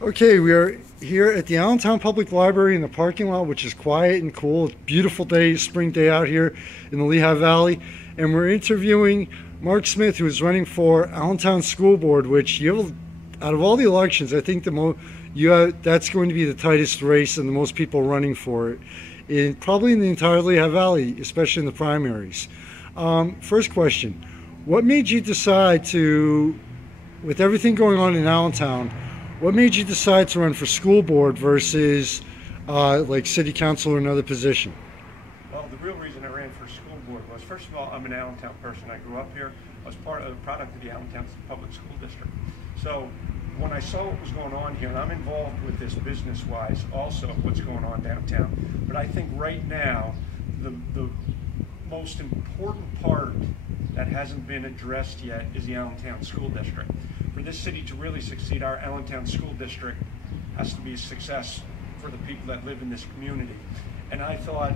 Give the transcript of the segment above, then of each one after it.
Okay, we are here at the Allentown Public Library in the parking lot, which is quiet and cool. It's a beautiful day, spring day out here in the Lehigh Valley. And we're interviewing Mark Smith, who is running for Allentown School Board, which you have, out of all the elections, I think that's going to be the tightest race and the most people running for it, probably in the entire Lehigh Valley, especially in the primaries. First question, what made you decide to, with everything going on in Allentown, what made you decide to run for school board versus like city council or another position? Well, the real reason I ran for school board was, first of all, I'm an Allentown person. I grew up here. I was part of the product of the Allentown Public School District. So when I saw what was going on here, and I'm involved with this business-wise also, what's going on downtown, but I think right now the most important part that hasn't been addressed yet is the Allentown School District. For this city to really succeed, our Allentown School District has to be a success for the people that live in this community. And I thought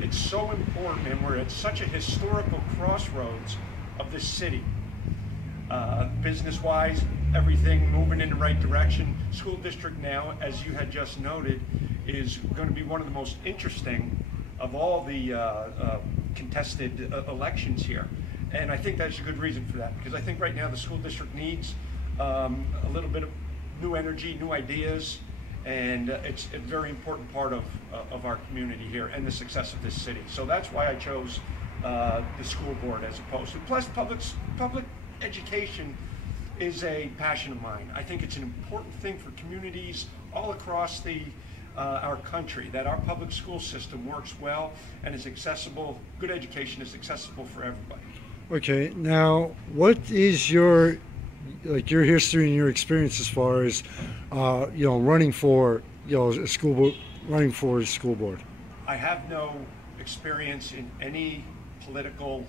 it's so important, and we're at such a historical crossroads of this city. Business-wise, everything moving in the right direction. School district now, as you had just noted, is going to be one of the most interesting of all the contested elections here. And I think that's a good reason for that, because I think right now the school district needs a little bit of new energy, new ideas, and it's a very important part of our community here and the success of this city. So that's why I chose the school board as opposed to, plus public education is a passion of mine. I think it's an important thing for communities all across our country, that our public school system works well and is accessible. Good education is accessible for everybody. Okay, now what is your history and your experience as far as running for a school board, running for a school board? I have no experience in any political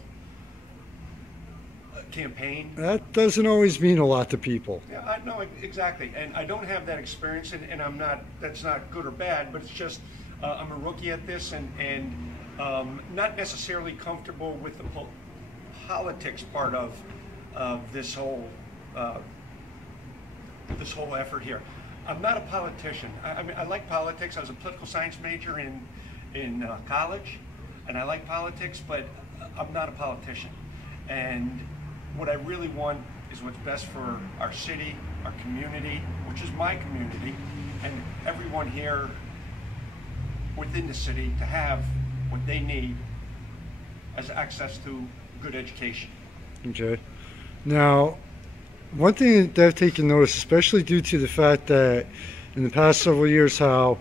campaign. That doesn't always mean a lot to people. Yeah, I know exactly, and I don't have that experience, and I'm not. That's not good or bad, but it's just I'm a rookie at this, and not necessarily comfortable with the politics part of this whole effort here. I'm not a politician. I mean, I like politics. I was a political science major in college, and I like politics, but I'm not a politician. And what I really want is what's best for our city, our community, which is my community, and everyone here within the city to have what they need as access to good education. Okay. Now, one thing that I've taken notice, especially due to the fact that in the past several years, how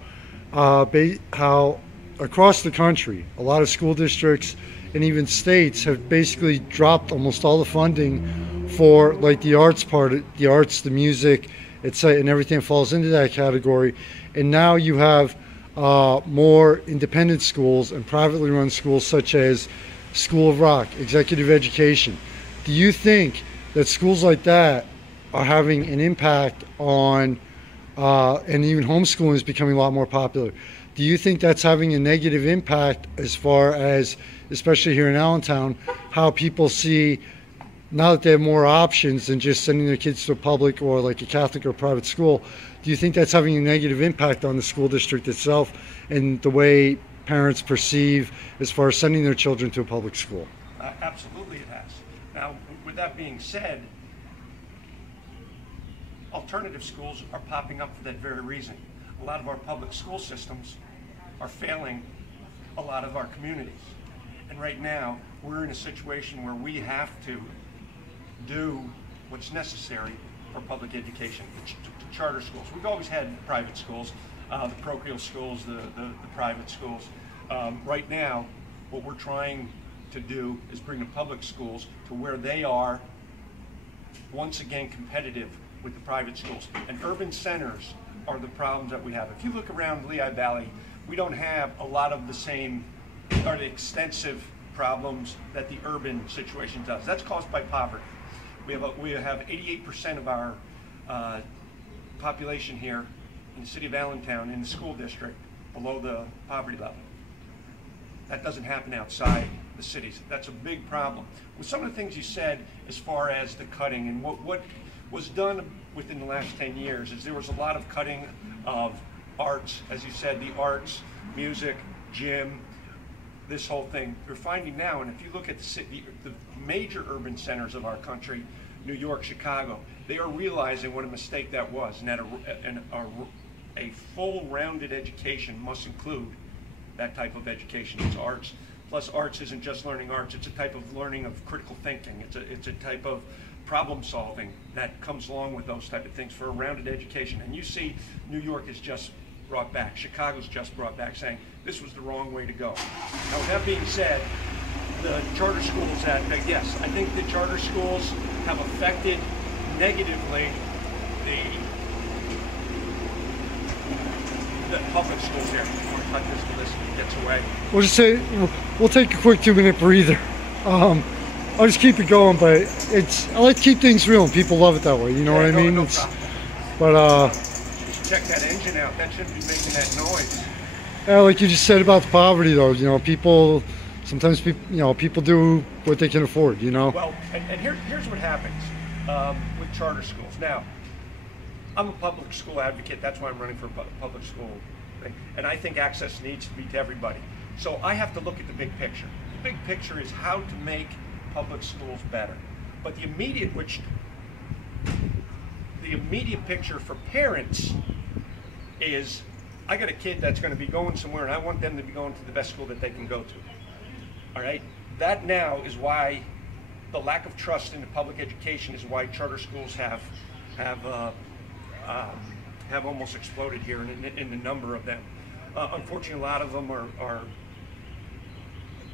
across the country, a lot of school districts and even states have basically dropped almost all the funding for like the arts the music, etc., and everything falls into that category. And now you have more independent schools and privately run schools such as School of Rock, Executive Education. Do you think that schools like that are having an impact on, and even homeschooling is becoming a lot more popular? Do you think that's having a negative impact as far as, especially here in Allentown, how people see, now that they have more options than just sending their kids to a public or like a Catholic or private school, do you think that's having a negative impact on the school district itself and the way parents perceive as far as sending their children to a public school? Absolutely it has. Now, with that being said, alternative schools are popping up for that very reason. A lot of our public school systems are failing a lot of our communities. And right now, we're in a situation where we have to do what's necessary for public education, to charter schools. We've always had private schools, the parochial schools, the private schools. Right now, what we're trying to do is bring the public schools to where they are once again competitive with the private schools. And urban centers are the problems that we have. If you look around Lehigh Valley, we don't have a lot of the same or the extensive problems that the urban situation does. That's caused by poverty. We have 88% of our population here in the city of Allentown in the school district below the poverty level. That doesn't happen outside the cities. That's a big problem. With some of the things you said as far as the cutting and what was done within the last 10 years is there was a lot of cutting of arts, as you said, the arts, music, gym, this whole thing. You're finding now, and if you look at the major urban centers of our country, New York, Chicago, they are realizing what a mistake that was, and that a full rounded education must include that type of education. It's arts. Plus, arts isn't just learning arts, it's a type of learning of critical thinking. It's a type of problem solving that comes along with those type of things for a rounded education. And you see New York is just brought back, Chicago's just brought back, saying this was the wrong way to go. Now, with that being said, the charter schools yes, I think the charter schools have affected negatively the public schools here. I'm going to cut this till this gets away. We'll just say, we'll take a quick 2-minute breather. I'll just keep it going, but I like to keep things real, and people love it that way, you know what I mean? No but just check that engine out, that shouldn't be making that noise. Yeah, like you just said about the poverty though, you know, sometimes people do what they can afford, you know? Well, and here's what happens with charter schools. Now, I'm a public school advocate, that's why I'm running for a public school thing, and I think access needs to be to everybody. So I have to look at the big picture. The big picture is how to make public schools better. But the immediate picture for parents is, I got a kid that's going to be going somewhere and I want them to be going to the best school that they can go to. All right? That now is why the lack of trust in the public education is why charter schools have almost exploded here in the number of them. Unfortunately, a lot of them are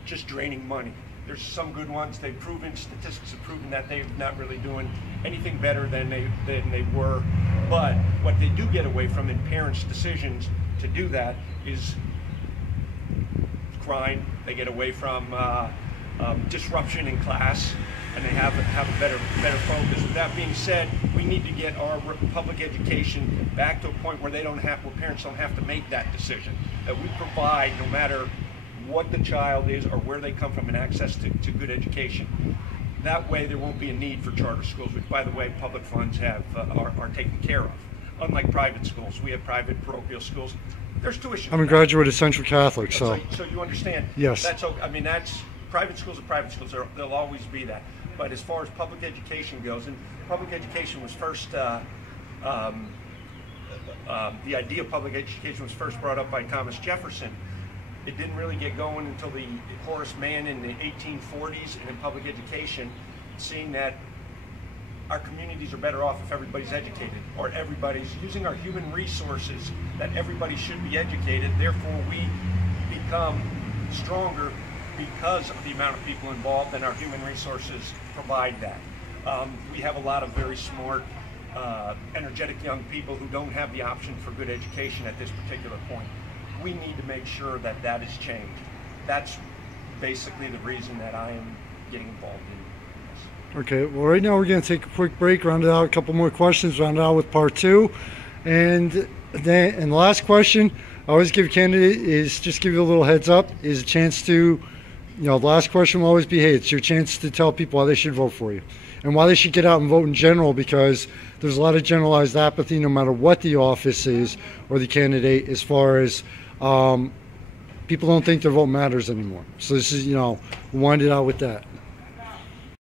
just draining money. There's some good ones. Statistics have proven that they're not really doing anything better than they were. But what they do get away from in parents' decisions to do that is crime. They get away from disruption in class, and they have a better focus. With that being said, we need to get our public education back to a point where where parents don't have to make that decision. That we provide, no matter what the child is or where they come from, and access to good education. That way there won't be a need for charter schools, which, by the way, public funds are taken care of. Unlike private schools, we have private parochial schools. There's tuition. I'm a graduate of Central Catholic, so you understand. Yes. That's okay. I mean, that's private schools are private schools. They'll always be that. But as far as public education goes, and public education was first, the idea of public education was first brought up by Thomas Jefferson. It didn't really get going until the Horace Mann in the 1840s, and in public education, seeing that our communities are better off if everybody's educated, or everybody's using our human resources, that everybody should be educated. Therefore, we become stronger because of the amount of people involved, and our human resources provide that. We have a lot of very smart, energetic young people who don't have the option for good education at this particular point. We need to make sure that that is changed. That's basically the reason that I am getting involved in this. Okay, well, right now we're going to take a quick break, round it out, a couple more questions, round it out with part 2. And the last question I always give a candidate is, just give you a little heads up, is a chance to, the last question will always be, hey, it's your chance to tell people why they should vote for you and why they should get out and vote in general, because there's a lot of generalized apathy no matter what the office is or the candidate, as far as people don't think their vote matters anymore. So this is, we'll wind it out with that.